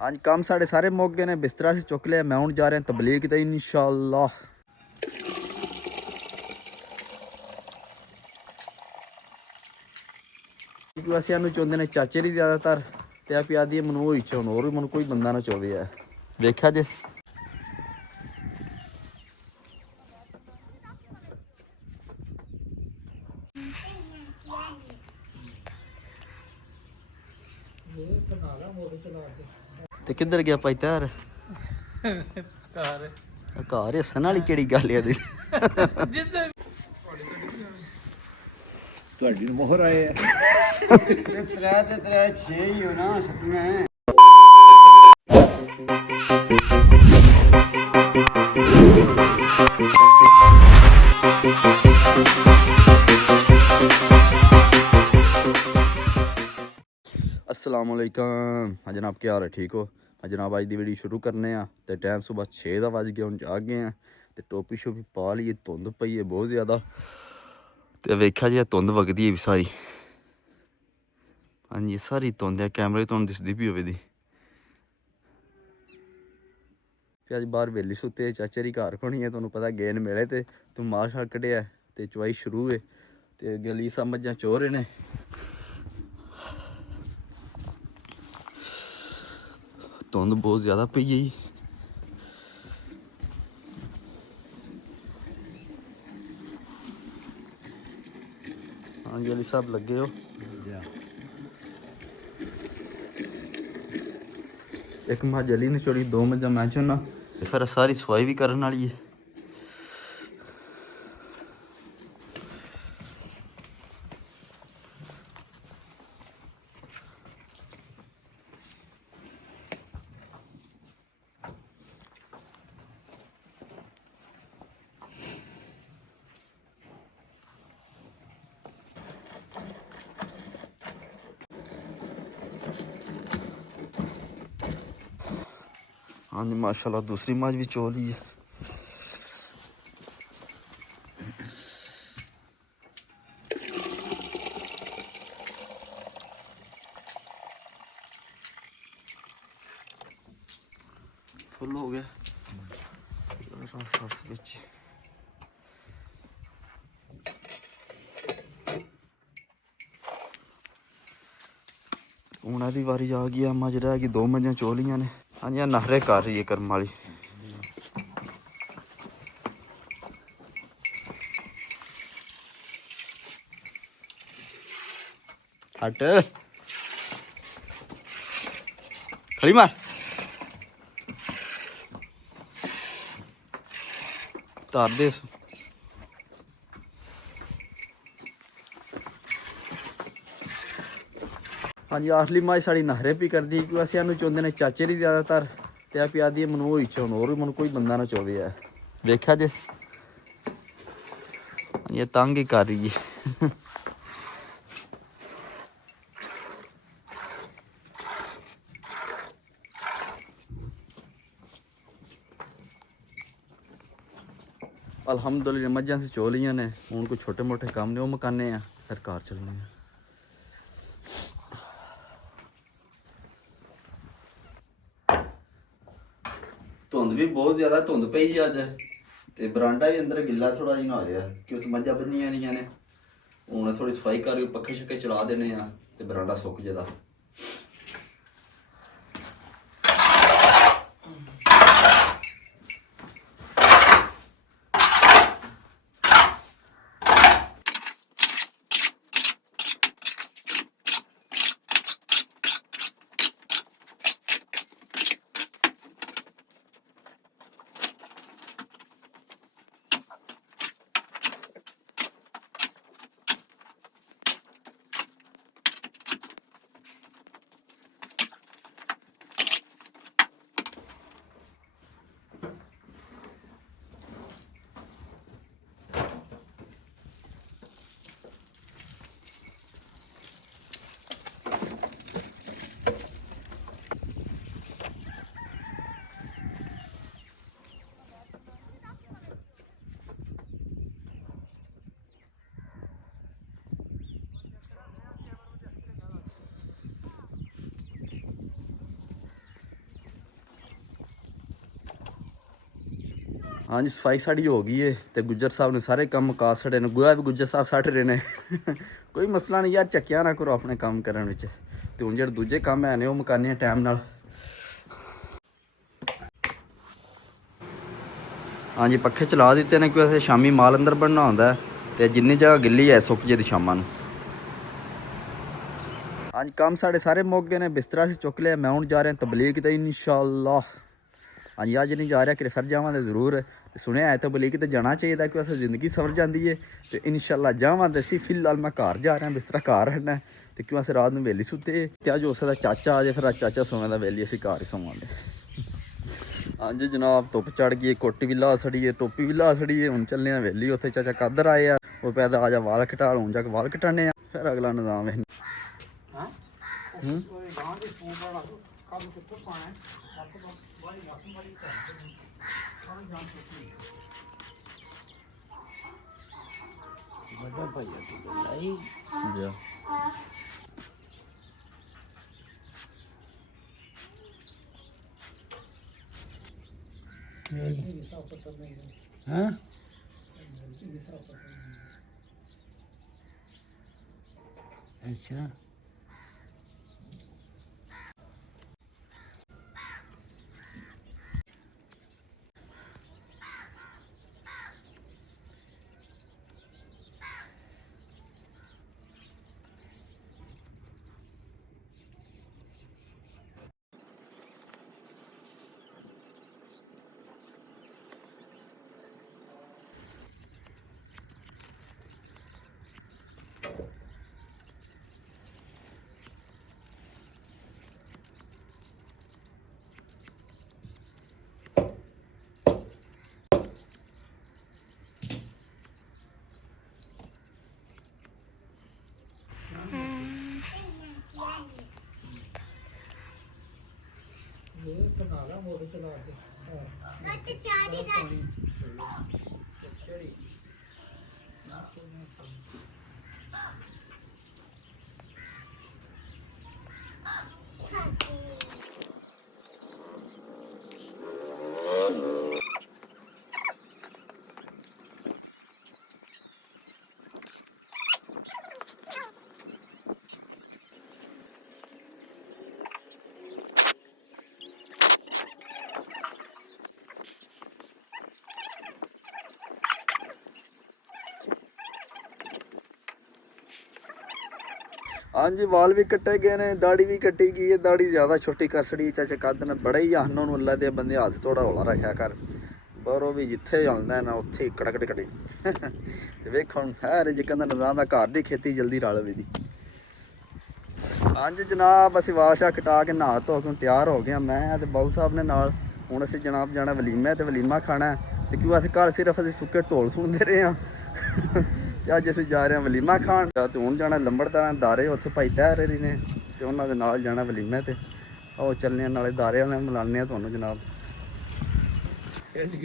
आज काम साढ़े सारे मुक गए ने, बिस्तरा से चुक लिया। मैं हूँ जा रहे हैं तबलीग ते इंशाअल्लाह। वैसे सानू चाहते ने चाचे ही ज़्यादातर, तो आप याद ही मनु ही चाहन और भी मनु कोई बंदा ना चाहे है। वेख्या जे ते किधर गया भाई त्यार घर हसन वाली केड़ी गल है ਤੁਹਾਡੀ ਮੋਹਰ ਆਏ ਆ ਤੇ ਤਰੇ 6 ਹੀ ਹੋ ਨਾ ਸਤਵੇਂ अस्सलाम वालेकुम। हाँ जनाब, क्या हाल है? ठीक हो? हाँ जनाब, अज की वीडियो शुरू करने तो टाइम सुबह 6 का बज गया। हम जाग गए हैं तो टोपी शोपी पा ली। धुंध पई है बहुत ज़्यादा, तो वेख्या जी धुंध वगदी है भी सारी। हाँ जी, सारी धुंध है, कैमरे तुहानू दिसदी भी होवे दी। अज बाहर वेली सुते, चाचे दी घर खोनी है, तुहानू पता गेन मेले ते तू माल शाल कढ़िया ते चवाई शुरू है। तो गली सा मझां चो रहे ने। धुंध बहुत ज़्यादा पई है जी। हाँ जी, अली साहब लगे हो। एक मझ अली ने छोड़ी, 2 मझां मैं चुना, फिर सारी सफाई भी करने वाली है। हाँ जी, माशाल्लाह दूसरी मझ भी चो ली है। फुल हो गया हूँ यदी वारी आ गई। मझ रह गई, 2 मझां चोलियां ने। हाँ जी, नहरे कर रही है कर्म वाली। हट खड़ी मार तार दे। हाँ जी, आखिरी मझ साड़ी नहरे भी कर दी, क्योंकि वैसे सानू चाहते ने चाचे ही ज़्यादातर, तो आप याद ही मनु ही चाहन और भी मनु कोई बंदा ना चाहे है। वेख्या जे ये तंग ही कर रही है। अल्हम्दुलिल्लाह मझां से चो लियां ने। हूँ कोई छोटे मोटे काम ने वो मकाने हैं, फिर घर चलने हैं। धुंध भी बहुत ज़्यादा धुंध पई जी अज, ते बरांडा भी अंदर गिला थोड़ा जिहा होया कि उस मझां बन्नियां नियां ने। हूँ थोड़ी सफाई कर पक्खे शक्के चला देने आ ते बरांडा सुक जादा। ਹਾਂਜੀ ਸਫਾਈ ਸਾਡੀ ਹੋ ਗਈ ਏ ਤੇ ਗੁੱਜਰ ਸਾਹਿਬ ਨੇ ਸਾਰੇ ਕੰਮ ਮੁਕਾ ਛੜੇ ਨੇ। ਗੋਹਾ ਵੀ ਗੁੱਜਰ ਸਾਹਿਬ ਛੱਡ ਰਹੇ ਨੇ। ਕੋਈ ਮਸਲਾ ਨਹੀਂ ਯਾਰ, ਚੱਕਿਆ ਨਾ ਕਰੋ ਆਪਣੇ ਕੰਮ ਕਰਨ ਵਿੱਚ। ਤੇ ਹੁਣ ਜਿਹੜੇ ਦੂਜੇ ਕੰਮ ਹੈ ਨੇ ਉਹ ਮੁਕਾਨੇ ਆ ਟਾਈਮ ਨਾਲ। ਹਾਂਜੀ ਪੱਖੇ ਚਲਾ ਦਿੱਤੇ ਨੇ ਕਿਉਂਕਿ ਸ਼ਾਮੀ ਮਾਲ ਅੰਦਰ ਬਣਨਾ ਹੁੰਦਾ ਤੇ ਜਿੰਨੀ ਜਗ੍ਹਾ ਗਿੱਲੀ ਹੈ ਸੁੱਕ ਜੇ ਦੀ ਸ਼ਾਮਾਂ ਨੂੰ। ਹਾਂਜੀ ਕੰਮ ਸਾਡੇ ਸਾਰੇ ਮੁੱਕ ਗਏ ਨੇ। ਬਿਸਤਰਾ ਅਸੀਂ ਚੁੱਕ ਲਿਆ। ਮੈਂ ਹੁਣ ਜਾ ਰਿਹਾ ਤਬਲੀਗ ਤੇ ਇਨਸ਼ਾਅੱਲਾ। ਹਾਂਜੀ ਅੱਜ ਨਹੀਂ ਜਾ ਰਿਹਾ ਕਿ ਫਿਰ ਜਾਵਾਂਗੇ ਜ਼ਰੂਰ। ਤੇ ਸੁਣਿਆ ਹੈ ਤਬਲੀਗ ਤੇ ਜਾਣਾ ਚਾਹੀਦਾ ਕਿ ਵੈਸੇ ਜ਼ਿੰਦਗੀ ਸਵਰ ਜਾਂਦੀ ਹੈ। ਤੇ ਇਨਸ਼ਾਅੱਲਾ ਜਾਵਾਂਗੇ ਅਸੀਂ। ਫਿਲਹਾਲ ਮੈਂ ਘਰ ਜਾ ਰਿਹਾ, ਬਿਸਤਰਾ ਘਰ ਰਹਿਣਾ ਤੇ ਕਿਉਂ ਅਸੀਂ ਰਾਤ ਨੂੰ ਵੇਲੀ ਸੁੱਤੇ ਤੇ ਅੱਜ ਹੋ ਸਕਦਾ ਚਾਚਾ ਆ ਜਾਏ। ਫਿਰ ਅੱਜ ਚਾਚਾ ਸੋਵੇਂ ਦਾ ਵੇਲੀ ਅਸੀਂ ਘਰ ਹੀ ਸੋਵਾਂਗੇ। ਹਾਂਜੀ ਜਨਾਬ ਧੁੱਪ ਚੜ ਗਈ, ਕੋਟੀ ਵੀ ਲਾ ਛੜੀ ਹੈ, ਟੋਪੀ ਵੀ ਲਾ ਛੜੀ ਹੈ। ਹੁਣ ਚੱਲੇ ਆ ਵੇਲੀ। ਉੱਥੇ ਚਾਚਾ ਕਾਦਰ ਆਏ ਆ, ਉਹ ਪੈਦਾ ਆ ਜਾ ਵਾਲ ਕਟਾ। ਹੁਣ ਜਾ ਕੇ ਵਾਲ ਕਟਾਣੇ ਆ, ਫਿਰ ਅਗਲਾ ਨਿਜ਼ਾਮ ਹੈ। हाँ अच्छा ਹਾਂਜੀ ਵਾਲ ਵੀ ਕੱਟੇ ਗਏ ਨੇ, ਦਾੜੀ ਵੀ ਕੱਟੀ ਗਈ ਹੈ। ਦਾੜੀ ਜ਼ਿਆਦਾ ਛੋਟੀ ਕਰ ਛੜੀ ਚਾਚਾ ਕੱਦ ਨੇ ਬੜਾ ਹੀ ਆਹਨੋਂ ਨੂੰ ਅੱਲਾ ਦੇ ਬੰਦੇ ਹੱਥ ਥੋੜਾ ਹੌਲਾ ਰੱਖਿਆ ਕਰ। ਪਰ ਉਹ ਵੀ ਜਿੱਥੇ ਜਾਂਦਾ ਨਾ ਉੱਥੇ ਹੀ ਕੜਕ ਕੜੀ। ਤੇ ਵੇਖੋ ਹੁਣ ਹੈ ਰਿਜਕਾਂ ਦਾ ਨਿਜ਼ਾਮ ਹੈ, ਘਰ ਦੀ ਖੇਤੀ ਜਲਦੀ ਰਲ ਵੀ ਦੀ। ਹਾਂਜੀ ਜਨਾਬ ਅਸੀਂ ਵਾਸ਼ਾ ਕਟਾ ਕੇ ਨਹਾ ਧੋ ਕੇ ਤਿਆਰ ਹੋ ਗਏ। ਮੈਂ ਤੇ ਬਾਊ ਸਾਹਿਬ ਨੇ ਨਾਲ। ਹੁਣ ਅਸੀਂ ਜਨਾਬ ਜਾਣਾ ਵਲੀਮਾ ਤੇ ਵਲੀਮਾ ਖਾਣਾ। ਤੇ ਕਿਉਂ ਅਸੀਂ ਘਰ ਸਿਰਫ ਅਸੀਂ ਸੁੱਕੇ ਢੋਲ ਸੁਣਦੇ ਰਹੇ ਹਾਂ। ਤੇ ਅੱਜ ਅਸੀਂ ਜਾ ਰਹੇ ਹਾਂ ਵਲੀਮਾ ਖਾਣ। ਤੇ ਹੁਣ ਜਾਣਾ ਲੰਬੜਦਾਰਾਂ ਦਾਰੇ, ਉੱਥੇ ਭਾਈ ਤਹਿ ਰਹੇ ਨੇ ਤੇ ਉਹਨਾਂ ਦੇ ਨਾਲ ਜਾਣਾ ਵਲੀਮੇ ਤੇ। ਉਹ ਚੱਲਣੇ ਨਾਲੇ ਦਾਰੇ ਵਾਲੇ ਮਿਲਾਉਂਦੇ ਹਾਂ ਤੁਹਾਨੂੰ ਜਨਾਬ।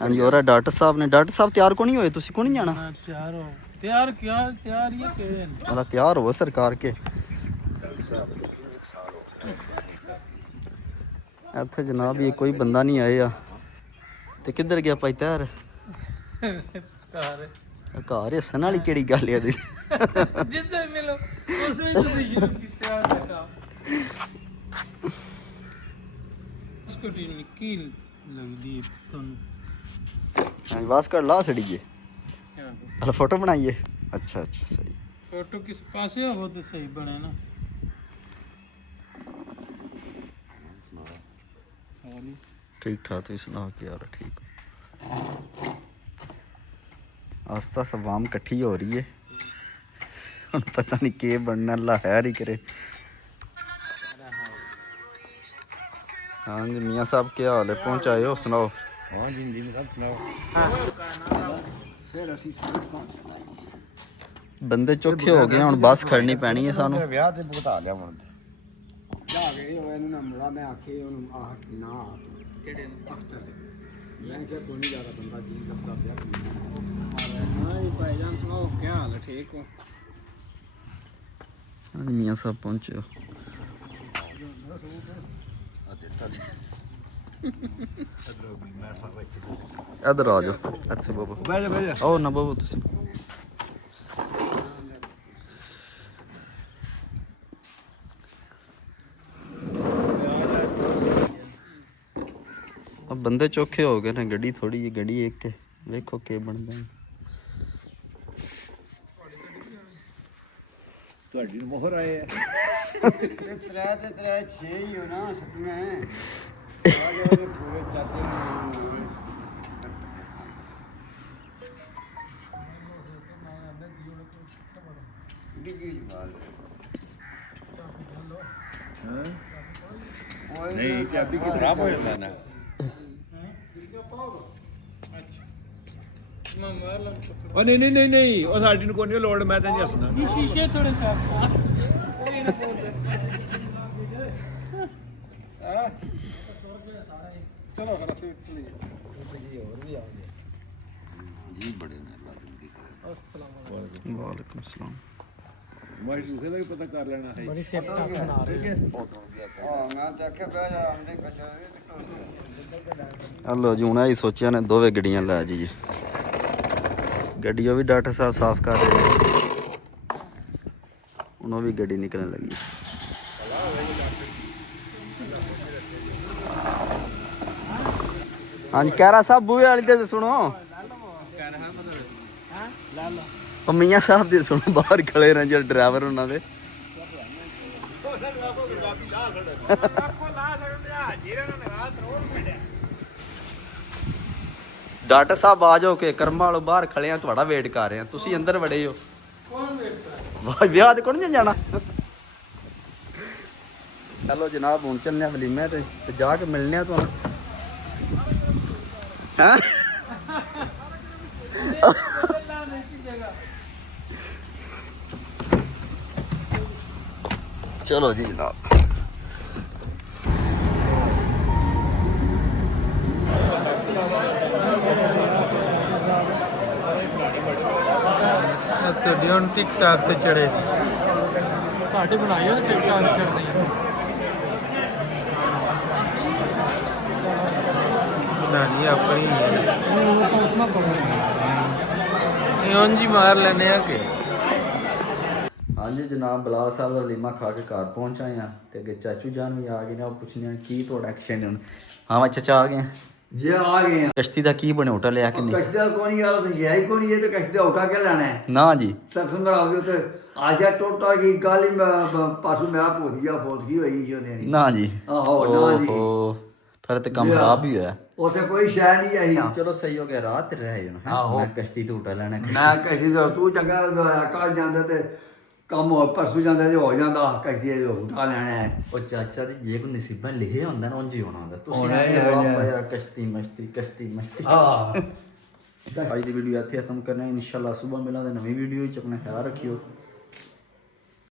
ਹਾਂਜੀ ਹੋਰ ਡਾਕਟਰ ਸਾਹਿਬ ਨੇ। ਡਾਕਟਰ ਸਾਹਿਬ ਤਿਆਰ ਕੋ ਨਹੀਂ ਹੋਏ, ਤੁਸੀਂ ਕੋ ਨਹੀਂ ਜਾਣਾ? ਤਿਆਰ ਹੋ ਤਿਆਰ ਕਿਆ ਤਿਆਰ ਹੀ ਕਿ ਉਹਦਾ ਤਿਆਰ ਹੋ ਸਰਕਾਰ ਕੇ। ਇੱਥੇ ਜਨਾਬ ਇਹ ਕੋਈ ਬੰਦਾ ਨਹੀਂ ਆਏ ਆ। ਤੇ ਕਿੱਧਰ ਗਿਆ ਭਾਈ ਤਹਿਰ? ਘਰ ਘਰ ਹੱਸਣ ਵਾਲੀ ਕਿਹੜੀ ਗੱਲ ਹੈ? ਜਿਸ ਵੇ ਮਿਲੋ ਉਸ ਵਿੱਚ ਤੁਸੀਂ ਸ਼ੁਰੂ ਕੀਤਾ ਹੈ। ਸਕੂਟੀ ਨਿੱਕੀ ਲੱਗਦੀ ਤੁਹਾਨੂੰ। ਹਾਂਜੀ ਬਸ ਕਰ ਲਾ ਛੜੀਏ। ਹਲ ਫੋਟੋ ਬਣਾਈਏ। ਅੱਛਾ ਅੱਛਾ ਸਹੀ। फोटो किस पासे हो तो सही बने ना। ठीक ठाक ਤੁਸੀਂ ਸੁਣਾਓ ਕੀ ਹਾਲ ਹੈ? ਠੀਕ ਆਸਤਾ ਸਵਾਮ ਇਕੱਠੀ ਹੋ ਰਹੀ ਹੈ। ਹੁਣ ਪਤਾ ਨਹੀਂ ਕੀ ਬਣਨਾ, ਅੱਲਾ ਖੈਰ ਹੀ ਕਰੇ। हाँ जी मियाँ साहब क्या हाल है? पहुँच आए हो? सुनाओ। हाँ जी जी सब सुनाओ। फिर ਅਸੀਂ ਸੜਕ ਤੋਂ ਬੰਦੇ ਚੌਖੇ ਹੋ ਗਏ ਹੁਣ ਬੱਸ ਖੜਨੀ ਪੈਣੀ ਹੈ ਸਾਨੂੰ। ਵਿਆਹ ਤੇ ਬਤਾ ਲਿਆ ਹੁਣ ਜਾ ਗਏ ਉਹ ਇਹਨੂੰ ਨਾ ਮੁੜਾ। ਮੈਂ ਆਖੇ ਉਹਨੂੰ ਆਹ ਨਾ ਆ ਤੂੰ ਕਿਹੜੇ ਅਖਤਰ ਮੈਂ ਕਿਹਾ ਕੋਈ ਨਹੀਂ ਜ਼ਿਆਦਾ ਬੰਦਾ ਜੀ ਲੱਭਦਾ ਪਿਆ। ਹਾਂ ਜੀ ਭਾਈ ਜਾਨ ਸੁਣਾਓ ਕੀ ਹਾਲ ਹੈ? ਠੀਕ ਹੋ? हाँ जी मियाँ साहब पहुँचे हो। ਇੱਧਰ ਆ ਜਾਓ ਇੱਥੇ ਬਾਬਾ ਬਹਿ ਜਾ ਆਓ ਨਾ ਬਾਬਾ ਤੁਸੀਂ ਆ ਬੰਦੇ ਚੋਖੇ ਹੋ ਗਏ ਨੇ ਗੱਡੀ ਥੋੜੀ ਜਿਹੀ ਗੱਡੀ ਇੱਕ ਵੇਖੋ ਕੀ ਬਣਦਾ ਤੁਹਾਡੀ ਨੂੰ ਮੋਹਰ ਆਏ ਆ ਤੇ ਤਰੇ 6 ਹੀ ਹੋ ਨਾ ਸੱਟਵੇਂ ਆ ਜਾ ਪੂਰੇ ਚਾਚੇ ਨੂੰ ਡਿੱਗੀ ਜਵਾਲ ਨਹੀਂ ਚਾਬੀ ਕੀ ਖਰਾਬ ਹੋ ਜਾਂਦਾ ਨਾ ਮੈਂ ਮਾਰ ਲਾਂ ਉਹ ਨਹੀਂ ਉਹ ਸਾਡੀ ਨੂੰ ਕੋਈ ਨਹੀਂ ਲੋੜ ਮੈਂ ਤੈਨੂੰ ਦੱਸਣਾ ਇਹ ਸ਼ੀਸ਼ੇ ਥੋੜੇ ਸਾਫ ਕੋਈ ਨਾ ਚਲੋ ਫਿਰ ਅਸੀਂ ਚਲੀ ਜੀ ਬੜੇ ਨੇ ਲਾਜ਼ਮ ਕੀ ਕਰੇ ਅਸਲਾਮ ਵਾਲੇਕੁਮ ਵਾਲੇਕੁਮ ਸਲਾਮ ਮੈਂ ਦੂਸਰੇ ਦਾ ਵੀ ਪਤਾ ਕਰ ਲੈਣਾ ਹੈ ਬੜੀ ਟਿਪ ਟਾਪ ਬਣਾ ਰਹੇ ਹਾਂ ਮੈਂ ਤਾਂ ਆਖਿਆ ਬਹਿ ਜਾ ਆਂਦੇ ਬੱਚਾ ਹਲੋ ਜੀ ਹੁਣ ਆਹੀ ਸੋਚਿਆ ਨੇ ਦੋਵੇਂ ਗੱਡੀਆਂ ਲੈ ਜੀ ਗੱਡੀਆਂ ਵੀ ਡਾਕਟਰ ਸਾਹਿਬ ਸਾਫ਼ ਕਰ ਰਹੇ ਨੇ ਹੁਣ ਉਹ ਵੀ ਗੱਡੀ ਨਿਕਲਣ ਲੱਗੀ ਹਾਂਜੀ ਕਹਿਰਾ ਸਾਹਿਬ ਬੂਹੇ ਵਾਲੀ ਤੇ ਸੁਣੋ ਉਹ ਮੀਆਂ ਸਾਹਿਬ ਦੇ ਸੁਣੋ ਬਾਹਰ ਖੜੇ ਨੇ ਜਿਹੜੇ ਡਰਾਈਵਰ ਉਹਨਾਂ ਦੇ ਡਾਕਟਰ ਸਾਹਿਬ ਆ ਜਾਓ ਕਿ ਕਰਮਾਂ ਵਾਲੋ ਬਾਹਰ ਖੜੇ ਆ ਤੁਹਾਡਾ ਵੇਟ ਕਰ ਰਹੇ ਆ ਤੁਸੀਂ ਅੰਦਰ ਵੜੇ ਹੋ ਕੌਣ ਵੇਖਦਾ ਵਾਹ ਵਿਆਹ ਤੇ ਕੋਣ ਨਹੀਂ ਜਾਣਾ ਚਲੋ ਜਨਾਬ ਹੁਣ ਚੱਲਨੇ ਆ ਵਲੀਮੇ ਤੇ ਜਾ ਕੇ ਮਿਲਨੇ ਆ ਤੁਹਾਨੂੰ ਹੈ ਅੱਲਾ ਨਹੀਂ ਕੀ ਜਗ੍ਹਾ ਚਲੋ ਜੀ ਜਨਾਬ ਤੁਹਾਡੀ ਹੁਣ ਟਿਕਟਾਕ ਤੇ ਚੜੇ ਸਾਡੇ ਬਣਾਈ ਉਹ ਟਿਕਟਾਕ ਤੇ ਚੜਦੇ ਬਣਾਣੀ ਆਪਣੀ ਇਹ ਉਂਝ ਮਾਰ ਲੈਨੇ ਆ ਕਿ ਹਾਂਜੀ ਜਨਾਬ ਬਲਾਲ ਸਾਹਿਬ ਦਾ ਵਲੀਮਾ ਖਾ ਕੇ ਘਰ ਪਹੁੰਚ ਆਏ ਆ ਤੇ ਅੱਗੇ ਚਾਚੂ ਜਾਨ ਵੀ ਆ ਗਏ ਨੇ ਉਹ ਪੁੱਛਦੇ ਆ ਕੀ ਤੁਹਾਡਾ ਐਕਸ਼ਨ ਹੁਣ ਹਾਂ ਵਾ ਚਾਚਾ ਆ ਗਏ ਜੇ ਆ ਗਏ ਆ ਕਸ਼ਤੀ ਦਾ ਕੀ ਬਣੇ ਹੋਟਲ ਲਿਆ ਕਿ ਨਹੀਂ ਕਸ਼ਦਾ ਕੋਣੀ ਯਾਰ ਤੇ ਯਾਈ ਕੋਣੀ ਇਹ ਤੇ ਕਸ਼ਦਾ ਉਠਾ ਕੇ ਲੈਣਾ ਹੈ ਨਾ ਜੀ ਸਭ ਸੁੰਦਰ ਆਉਂਦੇ ਤੇ ਆਜਾ ਟੋਟਾ ਕੀ ਗੱਲ ਹੀ ਪਾਸੋਂ ਮੇਰਾ ਭੋਦੀਆ ਫੋਤਗੀ ਹੋਈ ਜੋ ਨੇ ਨਾ ਜੀ ਆਹੋ ਨਾ ਜੀ ਓਹੋ ਫਿਰ ਤੇ ਕੰਮ ਖਰਾਬ ਹੀ ਹੋਇਆ ਉਸੇ ਕੋਈ ਸ਼ੈ ਨਹੀਂ ਆਈ ਚਲੋ ਸਹੀ ਹੋ ਗਿਆ ਰਾਤ ਰਹਿ ਜਾਣਾ ਆਹੋ। ਮੈਂ ਕਸ਼ਤੀ ਤੋਂ ਉਟਾ ਲੈਣਾ ਮੈਂ ਕਹੀ ਦਾ ਤੂੰ ਚੰਗਾ ਕੱਲ ਜਾਂਦਾ ਤੇ ਕੰਮ ਹੋ ਪਰਸੋਂ ਜਾਂਦਾ ਤੇ ਹੋ ਜਾਂਦਾ ਕਹੀ ਉਠਾ ਲੈਣਾ ਹੈ ਉਹ ਚਾਚਾ ਦੀ ਜੇ ਕੋਈ ਨਸੀਬਾਂ ਲਿਖੇ ਹੁੰਦਾ ਨਾ ਉਂਝ ਹੀ ਹੋਣਾ ਹੁੰਦਾ ਤੁਸੀਂ ਹੋਣਾ ਹੀ ਐਂ ਰੌਲਾ ਹੋਣਾ। ਪਾਇਆ ਕਸ਼ਤੀ ਮਸਤੀ ਆਹ ਅੱਜ ਦੀ ਵੀਡੀਓ ਇੱਥੇ ਖਤਮ ਕਰਨਾ ਇਨਸ਼ਾਅੱਲਾ ਸਵੇਰ ਮਿਲਾਂਗੇ ਨਵੀਂ ਵੀਡੀਓ ਵਿੱਚ ਆਪਣਾ ਖਿਆਲ ਰੱਖਿਓ